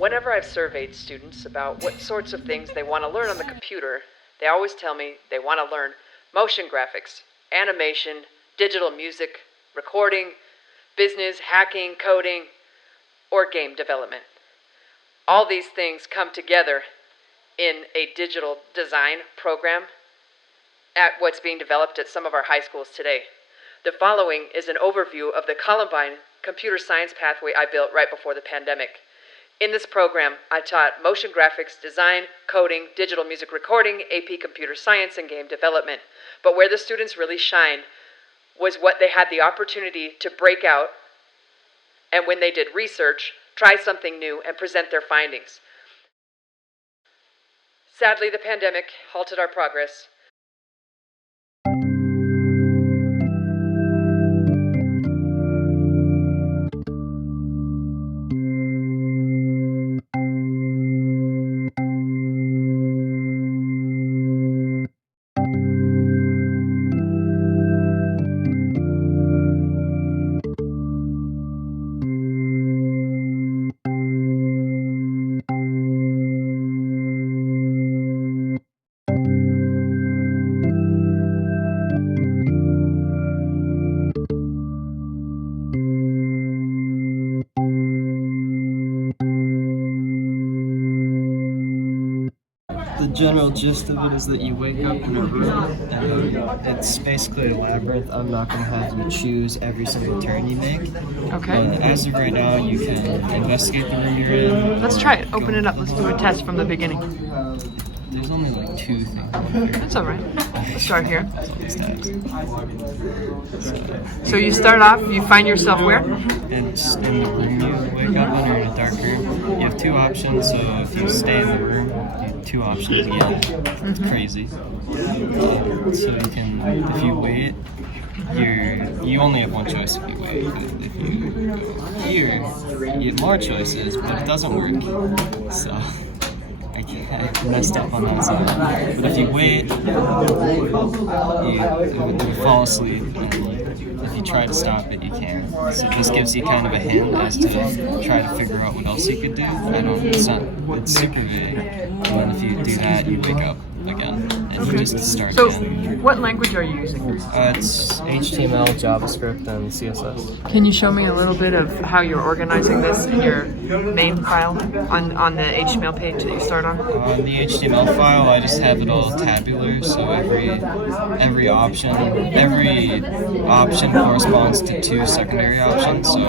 Whenever I've surveyed students about what sorts of things they want to learn on the computer, they always tell me they want to learn motion graphics, animation, digital music, recording, business, hacking, coding, or game development. All these things come together in a digital design program at what's being developed at some of our high schools today. The following is an overview of the Columbine computer science pathway I built right before the pandemic. In this program, I taught motion graphics, design, coding, digital music recording, AP computer science, and game development. But where the students really shined was what they had the opportunity to break out, and when they did research, try something new and present their findings. Sadly, the pandemic halted our progress. The general gist of it is that you wake up in a room and it's basically a labyrinth. I'm not going to have you choose every single turn you make. Okay. As of right now, you can investigate the room you're in. Let's try it. Open it up. Let's do a test from the beginning. There's only like 2 things. That's all right. Let's start here. These tabs. So you start off, you find yourself where? And in the room you wake up in, or in a dark room, you have 2 options. So if you stay in the room, you have 2 options again. It's crazy. So you can, if you wait, you only have 1 choice if you wait. But if you go here, you have more choices, but it doesn't work. So I messed up on that side. But if you wait, you fall asleep, and if you try to stop it, you can. So this gives you kind of a hint as to try to figure out what else you could do. It's super vague. And then if you do that, you wake up again, and you just start So again. what language are you using? It's HTML, JavaScript, and CSS. Can you show me a little bit of how you're organizing this in your main file on the HTML page that you start on? On the HTML file, I just have it all tabular, so every option corresponds to 2 secondary options. So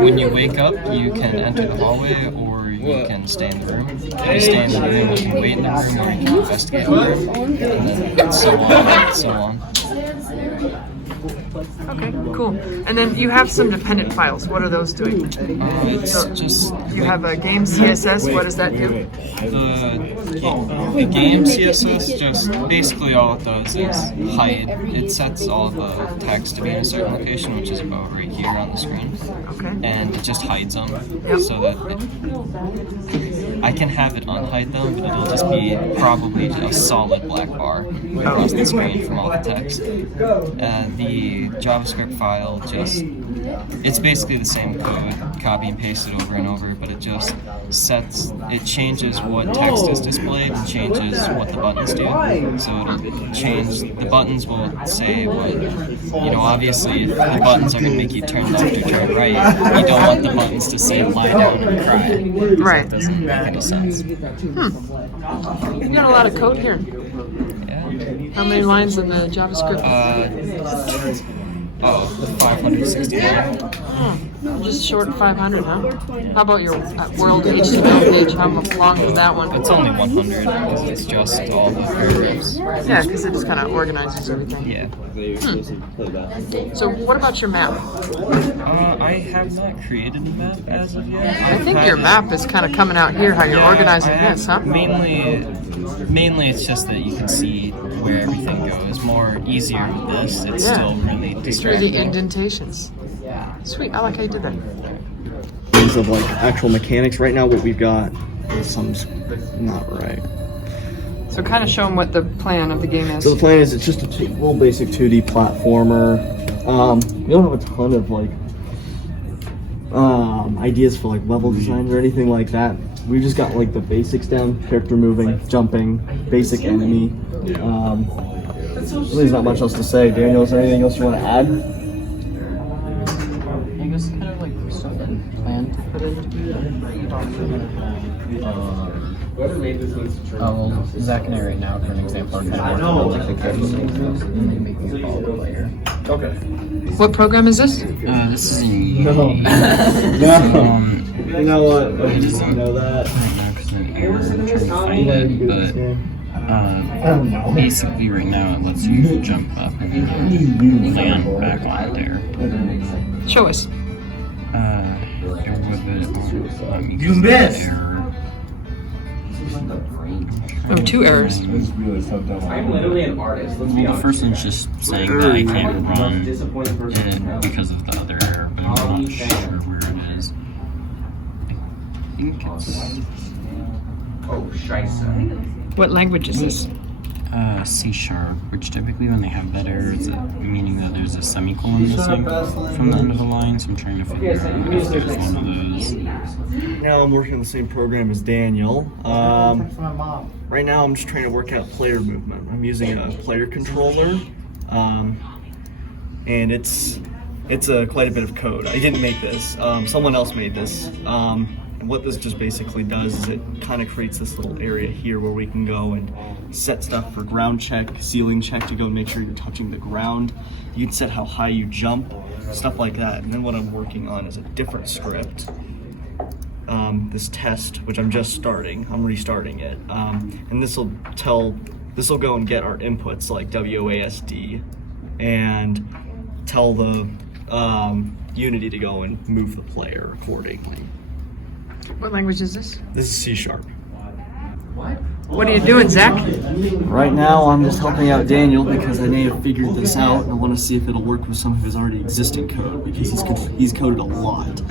when you wake up, you can enter the hallway, or you can stay in the room. If you stay in the room, you can wait in the room, or you can investigate the room, and then so on and so on. Okay, cool. And then you have some dependent files. What are those doing? It's just You have a game CSS. What does that do? the game CSS, just basically all it does is hide. It sets all the text to be in a certain location, which is about right here on the screen. Okay. And it just hides them, so that I can have it unhide them, but it'll just be probably a solid black bar across the screen from all the text. The JavaScript file it's basically the same code, copy and paste it over and over, but it just changes what text is displayed and changes what the buttons do. So it'll change, the buttons will say what, obviously if the buttons are going to make you turn left or turn right, you don't want the buttons to say lie down and cry. Right. That doesn't make any sense. You've got a lot of code here. Yeah. How many lines in the JavaScript? 569. Just short of 500, huh? How about your world HTML page? How long is that one? It's only 100 because it's just all the paragraphs. Yeah, because it just kind of organizes everything. Yeah. So what about your map? I have not created a map as of yet. I think your map is kind of coming out here, how you're organizing this, huh? Mainly it's just that you can see where everything goes. More easier with this. It's still really Through distracting. the indentations. Sweet, I like how you did that. In terms of like actual mechanics, right now what we've got is something's not right. So kind of show them what the plan of the game is. So the plan is it's just a little basic 2D platformer. We don't have a ton of like ideas for like level designs or anything like that. we just got like the basics down: character moving, jumping, basic enemy. Really, there's not much else to say. Daniel, is there anything else you want to add? I guess kind of like stuff and plan to put into well, Zach and I right now, for an example, are kind of working on like the character and making a follow player. Okay. What program is this? This is No. No. You know what? I just know that. Basically right now it lets you jump up and land back on there. Show us. You missed! Oh, 2 errors. I'm literally an artist. Let's be The honest. first one's just saying that I can't run it because of the other error, but I'm not sure where it is. I think it's Oh, scheisse. What language is this? C#, which typically when they have that error, it's meaning that there's a semicolon missing from the end of the line, so I'm trying to figure out if there's one of those. Now I'm working on the same program as Daniel. Right now I'm just trying to work out player movement. I'm using a player controller, and it's quite a bit of code. I didn't make this. Someone else made this. And what this just basically does is it kind of creates this little area here where we can go and set stuff for ground check, ceiling check to go and make sure you're touching the ground. You can set how high you jump, stuff like that. And then what I'm working on is a different script. This test, which I'm just starting, I'm restarting it. And this will go and get our inputs like WASD and tell the Unity to go and move the player accordingly. What language is this? This is C#. What are you doing, Zach? Right now, I'm just helping out Daniel because I may have figured this out, and I want to see if it'll work with some of his already existing code because he's coded a lot.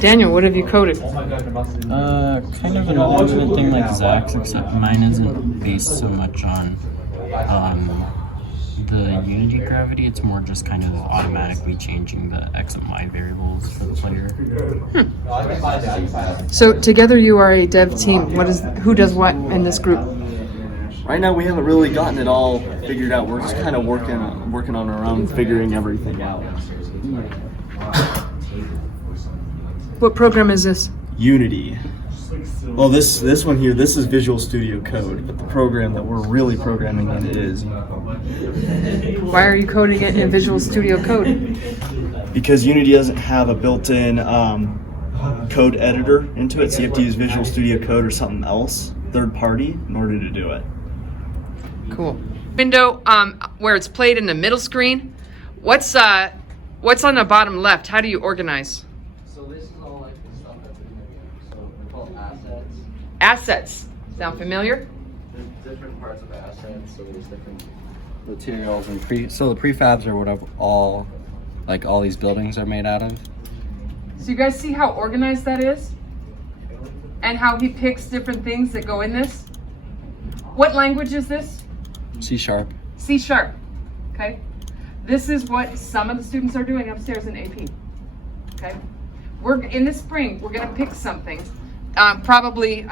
Daniel, what have you coded? Kind of an alternate thing like Zach's, except mine isn't based so much on the Unity gravity. It's more just kind of automatically changing the X and Y variables for the player. So together you are a dev team. Who does what in this group? Right now, we haven't really gotten it all figured out. We're just kind of working on our own, figuring everything out. What program is this? Unity. Well, this one here, this is Visual Studio Code, but the program that we're really programming in is Why are you coding it in Visual Studio Code? because Unity doesn't have a built-in code editor into it, so you have to use Visual Studio Code or something else, third party, in order to do it. Cool. Window where it's played in the middle screen. What's on the bottom left? How do you organize? So this is all like the stuff that's in the game. So they're called assets. Assets. Sound familiar? There's different parts of assets, so there's different materials and so the prefabs are what all these buildings are made out of. So you guys see how organized that is? And how he picks different things that go in this? What language is this? C#. C#. Okay? This is what some of the students are doing upstairs in AP. Okay? We're in the spring, we're gonna pick something. Probably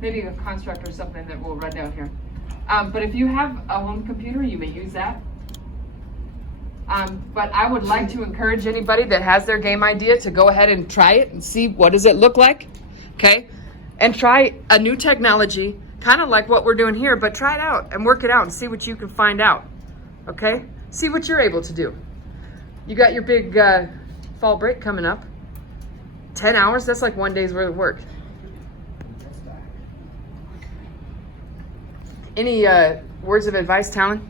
maybe a construct or something that we'll run down here. But if you have a home computer, you may use that. But I would like to encourage anybody that has their game idea to go ahead and try it and see what does it look like, okay? And try a new technology, kind of like what we're doing here, but try it out and work it out and see what you can find out, okay? See what you're able to do. You got your big fall break coming up. 10 hours, that's like 1 day's worth of work. Any words of advice, Talon?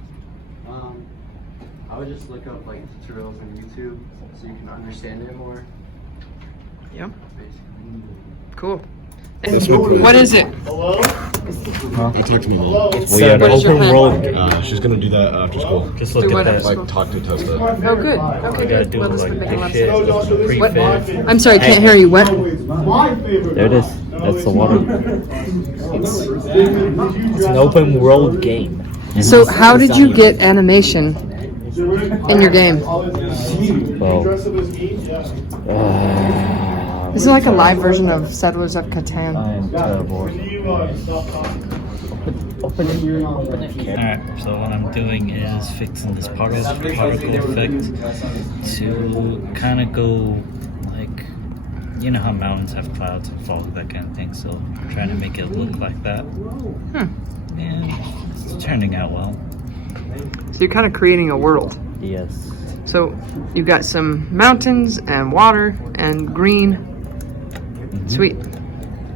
I would just look up like tutorials on YouTube so you can understand it more. Yeah. Cool. What is it? It took me long. What is your plan? She's gonna do that after school. Just Do look what at after that. school? Talk to Testa. Oh, good. Okay, good. Do Well, this like could make a lot of shit, sense. What? prefab. I'm sorry, can't hear you. What? There it is. That's the water. It's an open world game. So, how did you get animation in your game? Well, This is like a live version of Settlers of Catan. I am terrible. Open it. Alright, so what I'm doing is fixing this particle effect to kind of go like, you know how mountains have clouds and fog, that kind of thing, so I'm trying to make it look like that. And it's turning out well. So you're kind of creating a world. Yes. So you've got some mountains and water and green. Sweet.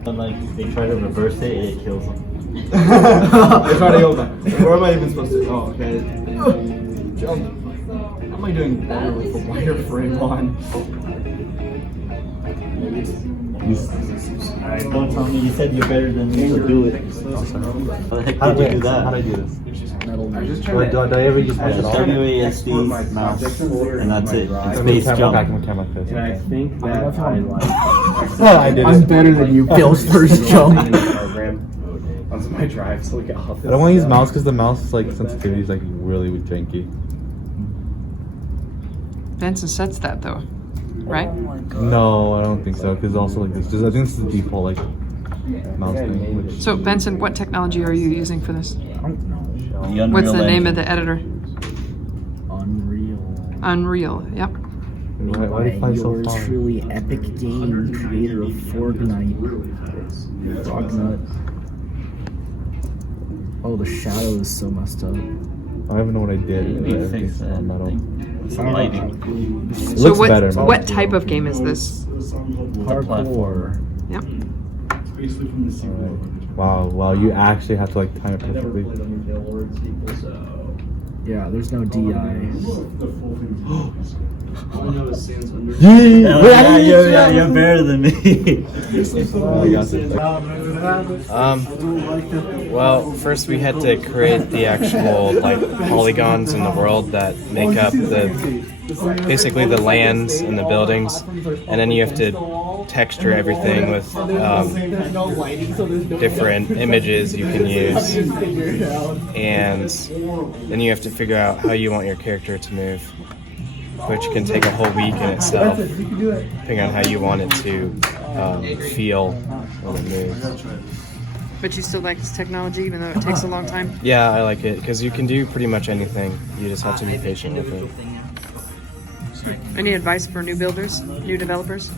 But like, if they try to reverse it, it kills them. I try to go back. Where am I even supposed to? Oh, okay. Jump. How am I doing better with the wireframe on? Alright, don't tell me you said you're better than me, so do it. How the heck did you do that? How do I do this? Do I ever use my WASD mouse, and that's it. And space jump. I think that I did I'm better than you. Bill's first jump. Onto my drive, so get off I don't want to use mouse because the mouse like sensitivity is like really janky. Benson sets that though, right? No, I don't think so because also like this. Just I think this is the default like mouse thing. Which So Benson, what technology are you using for this? The What's the Unreal name of Engine. the editor? Unreal. Yep. why do you find so far? Truly epic game creator of Fortnite. Fortnite. Oh, the shadow is so messed up. I don't even know what I did. You need to fix that. It's the lighting. It So looks better. what type of game is this? The platform. Yep. Wow, you actually have to like time it perfectly. Yeah, there's no DI. Yeah, you're better than me. Well, first we had to create the actual like polygons in the world that make up basically the lands and the buildings, and then you have to texture everything with different images you can use, and then you have to figure out how you want your character to move, which can take a whole week in itself, depending on how you want it to feel when it moves. But you still like this technology even though it takes a long time? Yeah, I like it because you can do pretty much anything. You just have to be patient with it. Any advice for new builders, new developers?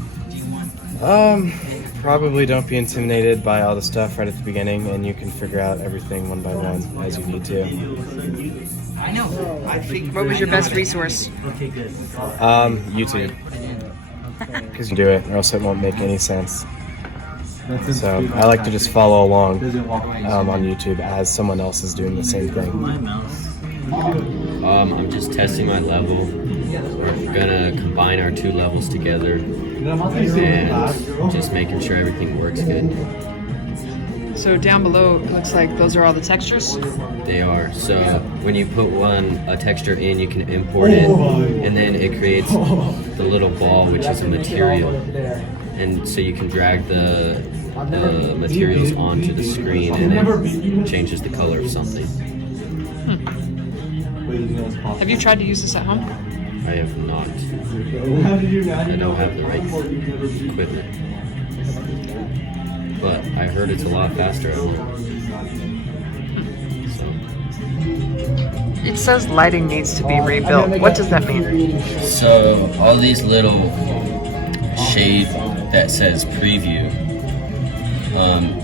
Probably don't be intimidated by all the stuff right at the beginning, and you can figure out everything one by one as you need to. What was your best resource? YouTube. Because you do it, or else it won't make any sense. So I like to just follow along on YouTube as someone else is doing the same thing. I'm just testing my level. We're gonna combine our two levels together and just making sure everything works good. So down below, it looks like those are all the textures. They are. So when you put a texture in, you can import it, and then it creates the little ball, which is a material. And so you can drag the materials onto the screen, and it changes the color of something. Have you tried to use this at home? I have not. I don't have the right equipment. But I heard it's a lot faster at home. It says lighting needs to be rebuilt. What does that mean? So all these little shade that says preview,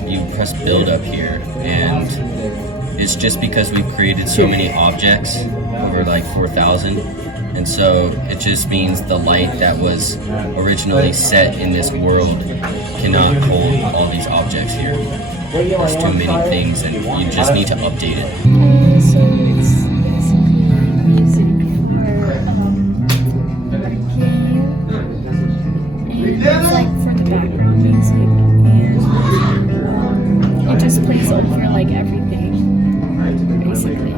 you press build up here, and it's just because we've created so many objects, over like 4,000, and so it just means the light that was originally set in this world cannot hold all these objects here. There's too many things, and you just need to update it. So it's basically music for it's like for the background music, and it just plays over like everything, basically.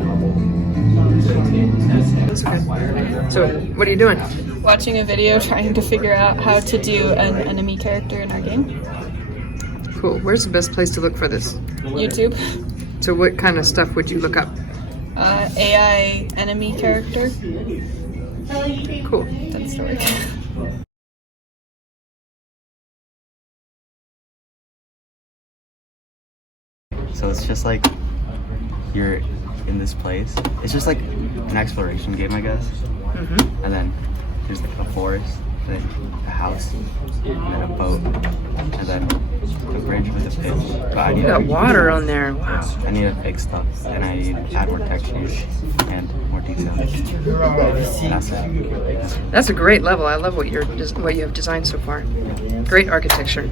So, what are you doing? Watching a video trying to figure out how to do an enemy character in our game. Cool. Where's the best place to look for this? YouTube. So what kind of stuff would you look up? AI enemy character. Cool. That's the word. So it's just like you're in this place. It's just like an exploration game, I guess. Mm-hmm. And then there's like a forest, then a house, and then a boat, and then a bridge with a pitch. But I need You got water on there. Wow. I need to fix stuff, and I need to add more textures and more detail. That's it. That's a great level. I love what you have designed so far. Great architecture.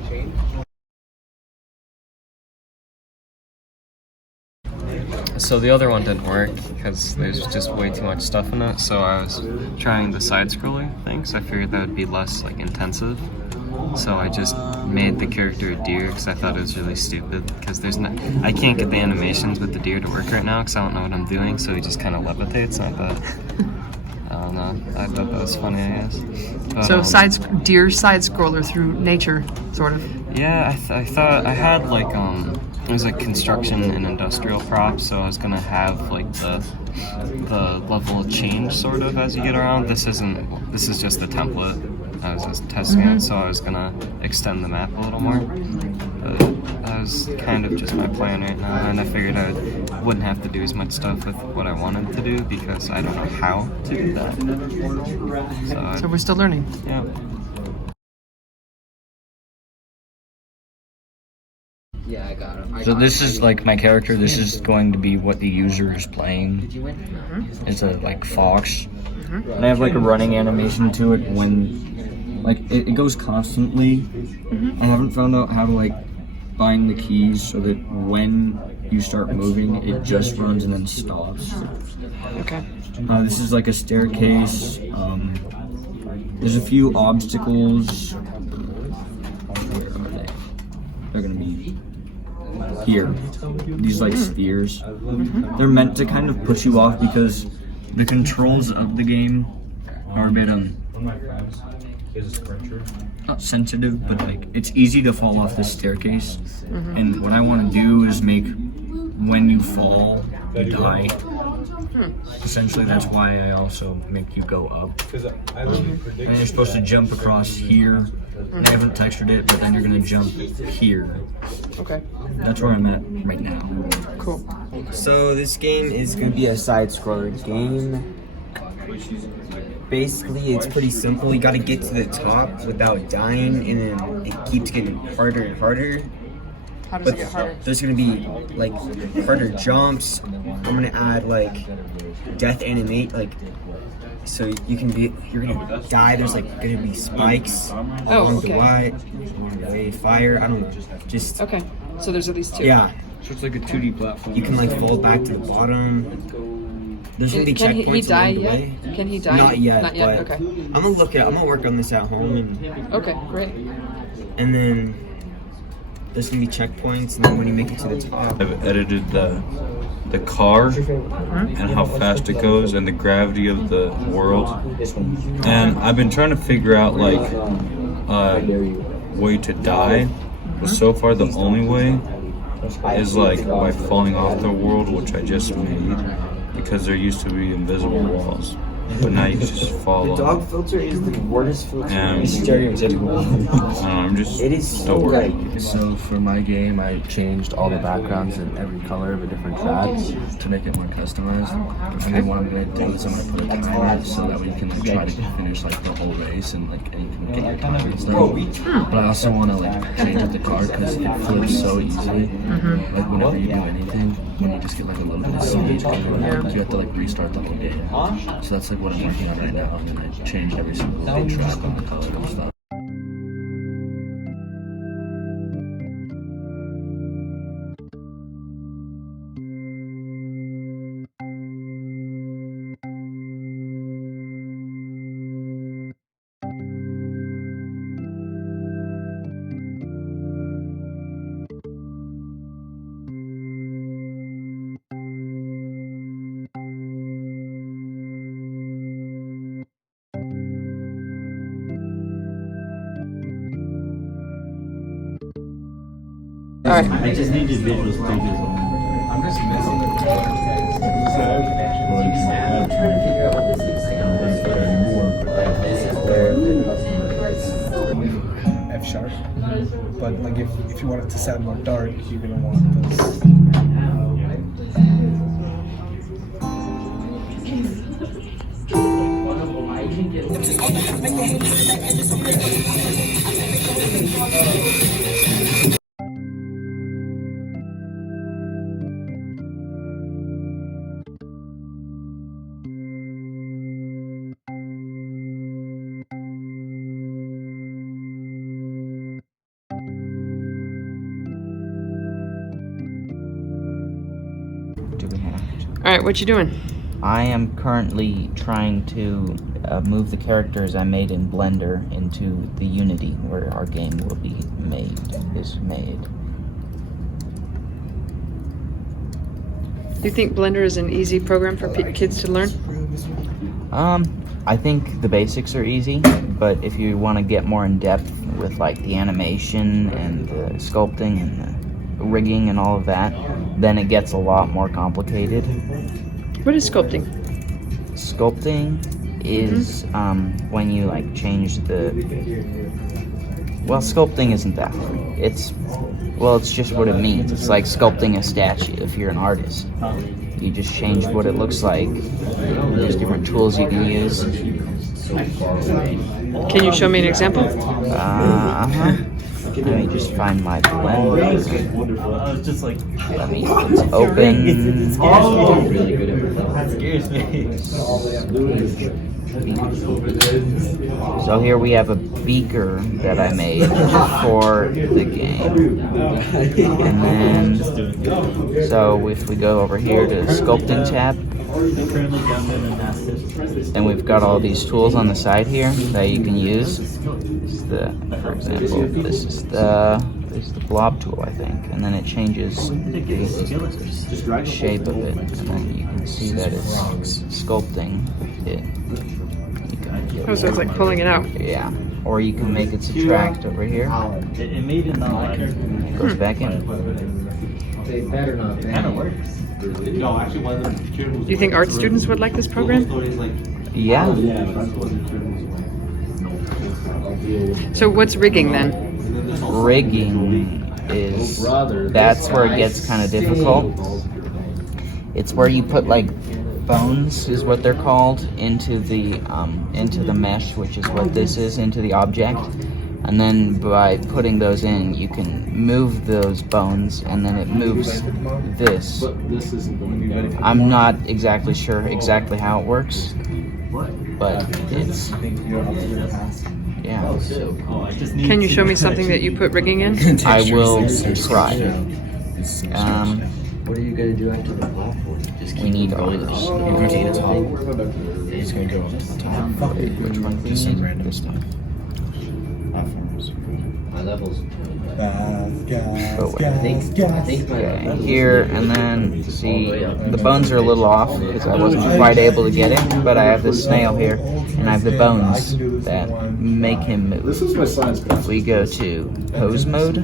So the other one didn't work because there's just way too much stuff in it. So I was trying the side-scroller thing, so I figured that would be less like intensive. So I just made the character a deer because I thought it was really stupid. Because I can't get the animations with the deer to work right now because I don't know what I'm doing. So he just kind of levitates. And I don't know. I thought that was funny, I guess. But, So deer side scroller through nature, sort of. Yeah, I thought I had like it was like construction and industrial props, so I was gonna have like the level of change sort of as you get around. This is just the template. I was just testing it, so I was gonna extend the map a little more. But that was kind of just my plan right now, and I figured I wouldn't have to do as much stuff with what I wanted to do because I don't know how to do that. So we're still learning. Yeah. Yeah, I got it. So this is like my character. This is going to be what the user is playing. It's a like fox, and I have like a running animation to it when, like, it goes constantly. I haven't found out how to like bind the keys so that when you start moving, it just runs and then stops. Okay. This is like a staircase. There's a few obstacles. Where are they? They're gonna be here. These like spheres. They're meant to kind of push you off because the controls of the game are a bit not sensitive, but like it's easy to fall off this staircase. And what I want to do is make when you fall, you die. Essentially, that's why I also make you go up. And you're supposed to jump across here. I haven't textured it, but then you're gonna jump here. Okay. That's where I'm at right now. Cool. So this game is going to be a side-scroller game. Basically, it's pretty simple. You got to get to the top without dying, and then it keeps getting harder and harder. How does it get harder? There's going to be like harder jumps. I'm going to add like death animate, like so you're gonna die. There's like gonna be spikes along the way, fire. I don't know, just okay. So there's at least two. Yeah. So it's like a 2D platform. You can like fall back to the bottom. There's gonna be checkpoints Can he die along the yet? way. Can he die? Not yet. Not yet. But Okay. I'm gonna work on this at home, and okay, great. And then there's gonna be checkpoints, and then when you make it to the top, I've edited the car and how fast it goes and the gravity of the world, and I've been trying to figure out like a way to die, but so far the only way is like by falling off the world, which I just made, because there used to be invisible walls. But now you just fall off. The dog filter is the worst filter. It's stereotypical. I'm just it is so good. So for my game, I changed all the backgrounds in every color of a different track to make it more customized. And then what I'm going to do is I'm going to put a timer so that we can like try to finish like the whole race and like and you can get your timer and stuff. But I also want to like change up the car because it flips so easily. Like whenever you do anything, when you just get like a little bit of stage going, you have to like restart the whole game. So that's like what I'm working on right now, and I changed every single big track on the color and stuff. I just needed visual stages on. I'm just messing with the I'm trying to figure out what this is. F sharp. But like if you want it to sound more dark, you're gonna want this. All right, what you doing? I am currently trying to move the characters I made in Blender into the Unity where our game will be made. Do you think Blender is an easy program for kids to learn? I think the basics are easy, but if you want to get more in depth with like the animation and the sculpting and the rigging and all of that, then it gets a lot more complicated. What is sculpting? Sculpting is when you like change the... Well, sculpting isn't that. It's just what it means. It's like sculpting a statue if you're an artist. You just change what it looks like. There's different tools you can use. Can you show me an example? Let me just find my Blender. Let me open. So here we have a beaker that I made for the game. And then, so if we go over here to the sculpting tab, and we've got all these tools on the side here that you can use. For example, this is the blob tool, I think, and then it changes the shape of it, and then you can see that it's sculpting it. Oh, so it's like pulling it out. Yeah, or you can make it subtract over here. It goes back in. They better not. Do you think art students would like this program? Yeah. So what's rigging then? Rigging is, that's where it gets kind of difficult. It's where you put like bones, is what they're called, into the mesh, which is what this is, into the object. And then by putting those in, you can move those bones, and then it moves this. I'm not exactly sure exactly how it works, but it's, yeah. Can you show me something that you put rigging in? I will try. What are you going to do after the platform? We need others. You're going to the top. It's going to go up to the top. Which one? Just some random stuff. My level's here, and then see the bones are a little off because I wasn't quite able to get it, but I have this snail here and I have the bones that make him move. We go to pose mode,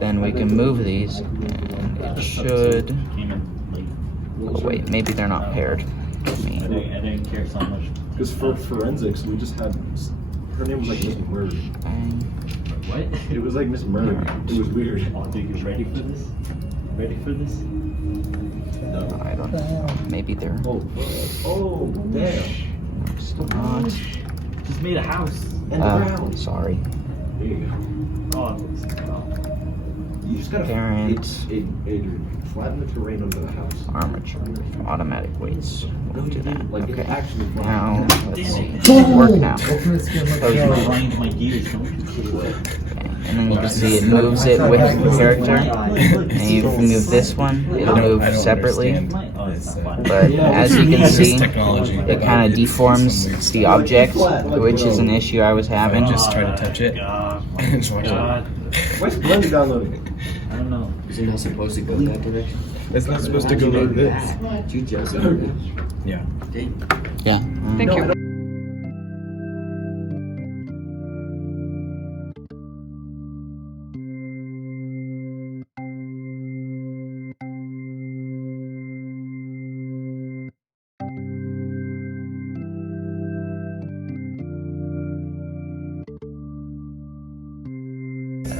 then we can move these, and it should, oh wait, maybe they're not paired. I didn't care so much. Because for forensics, we just had, her name was like Miss Murray. What? It was like Miss Murray. It was weird. Are you ready for this? Ready for this? No, I don't know. Maybe they're... Oh, damn. Still not. Just made a house. And sorry. There you go. Oh, it looks you just gotta parent. Adrian, flatten the terrain under the house. Armature. Automatic weights. We'll do that. Like, okay. Actually Now, let's see. Work now. And then you can see it moves it with the character. And if you move this one, it'll move separately. But as you can see, it kind of deforms the object, which is an issue I was having. Just try to touch it. Why's Blender downloading? I don't know. Is it not supposed to go in that direction? It's not supposed to go like this. You just Yeah. Yeah. Thank you.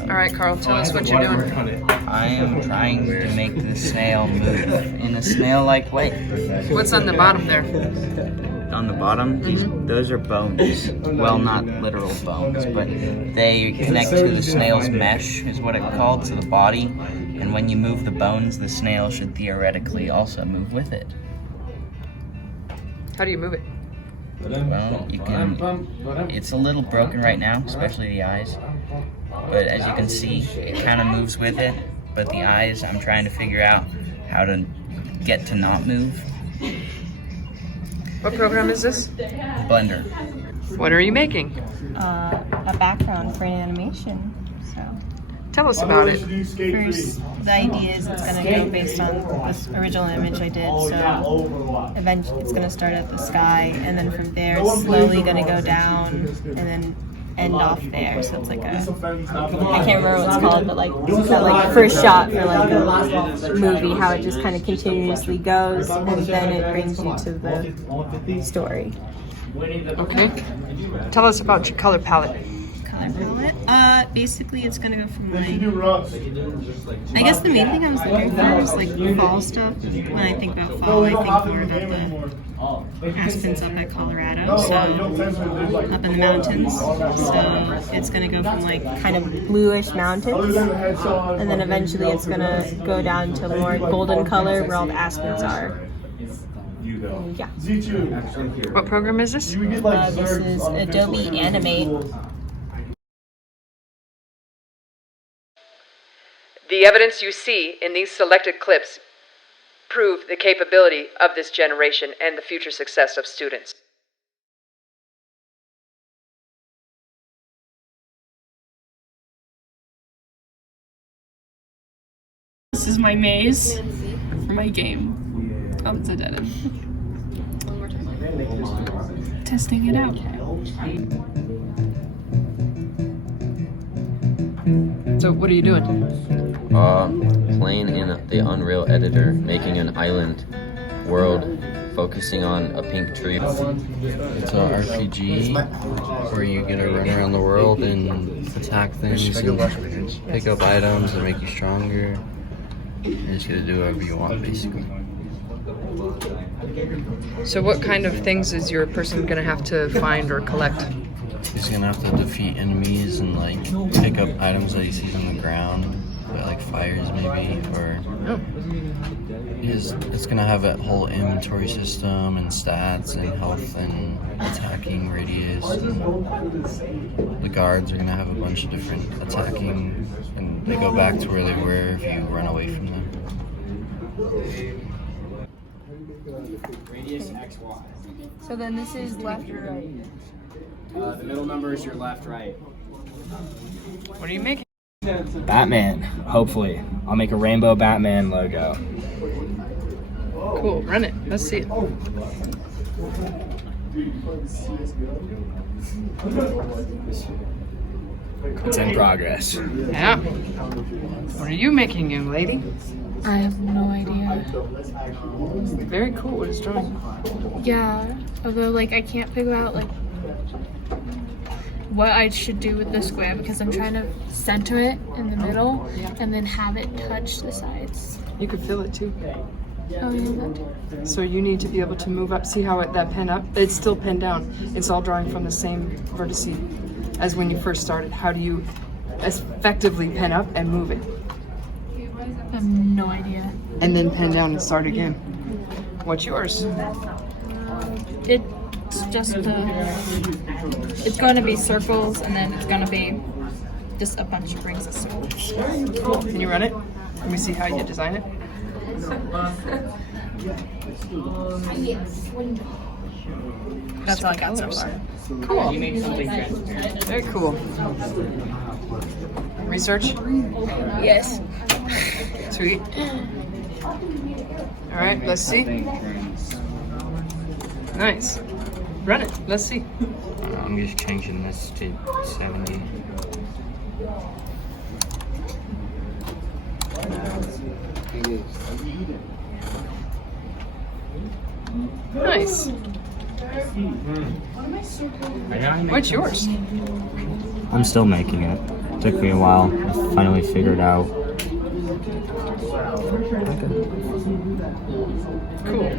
All right, Carl, tell us what you're doing. I am trying to make the snail move in a snail-like way. What's on the bottom there? on the bottom, those are bones. Well, not literal bones, but they connect to the snail's mesh, is what it's called, to the body. And when you move the bones, the snail should theoretically also move with it. How do you move it? Well, you can. It's a little broken right now, especially the eyes. But as you can see, it kind of moves with it. But the eyes, I'm trying to figure out how to get to not move. What program is this? Blender. What are you making? A background for an animation. So tell us about it. First, the idea is it's going to go based on this original image I did. So eventually, it's going to start at the sky, and then from there, it's slowly going to go down, and then end off there. So it's like a, I can't remember what it's called, but like that like first shot for like a movie, how it just kind of continuously goes, and then it brings you to the story. Okay. Tell us about your color palette. Color palette? Basically it's gonna go from like, I guess the main thing I was looking for was like fall stuff. When I think about fall, I think more about the aspens up at Colorado, so up in the mountains. So it's gonna go from like kind of bluish mountains, and then eventually it's gonna go down to more golden color where all the aspens are. Yeah. What program is this? This is Adobe Animate. The evidence you see in these selected clips prove the capability of this generation and the future success of students. This is my maze for my game. Oh, it's a dead end. Testing it out. So what are you doing? Playing in the Unreal editor, making an island world, focusing on a pink tree. It's an RPG where you get to run around the world and attack things and pick up items that make you stronger. You just get to do whatever you want, basically. So what kind of things is your person going to have to find or collect? He's gonna have to defeat enemies and like pick up items that he sees on the ground, like fires maybe, or it's gonna have a whole inventory system and stats and health and attacking radius. And the guards are gonna have a bunch of different attacking, and they go back to where they were if you run away from them. Radius X, Y. So then this is left or right? The middle number is your left, right. What are you making? Batman, hopefully. I'll make a rainbow Batman logo. Cool, run it. Let's see it. It's in progress. Yeah. What are you making, young lady? I have no idea. Very cool. What is drawing? Yeah, although like I can't figure out like what I should do with the square because I'm trying to center it in the middle and then have it touch the sides. You could fill it too. Oh, yeah, that too. So you need to be able to move up. See how that pen up? It's still pinned down. It's all drawing from the same vertices as when you first started. How do you effectively pen up and move it? I have no idea. And then pen down and start again. What's yours? It's just it's going to be circles and then it's going to be just a bunch of rings of circles. Cool. Can you run it? Let me see how you design it. That's all I got so far. Cool. You make something transparent. Very cool. Research? Yes. Sweet. All right, let's see. Nice. Run it. Let's see. I'm just changing this to 70. Nice. What's yours? I'm still making it. Took me a while. I finally figured out. Cool.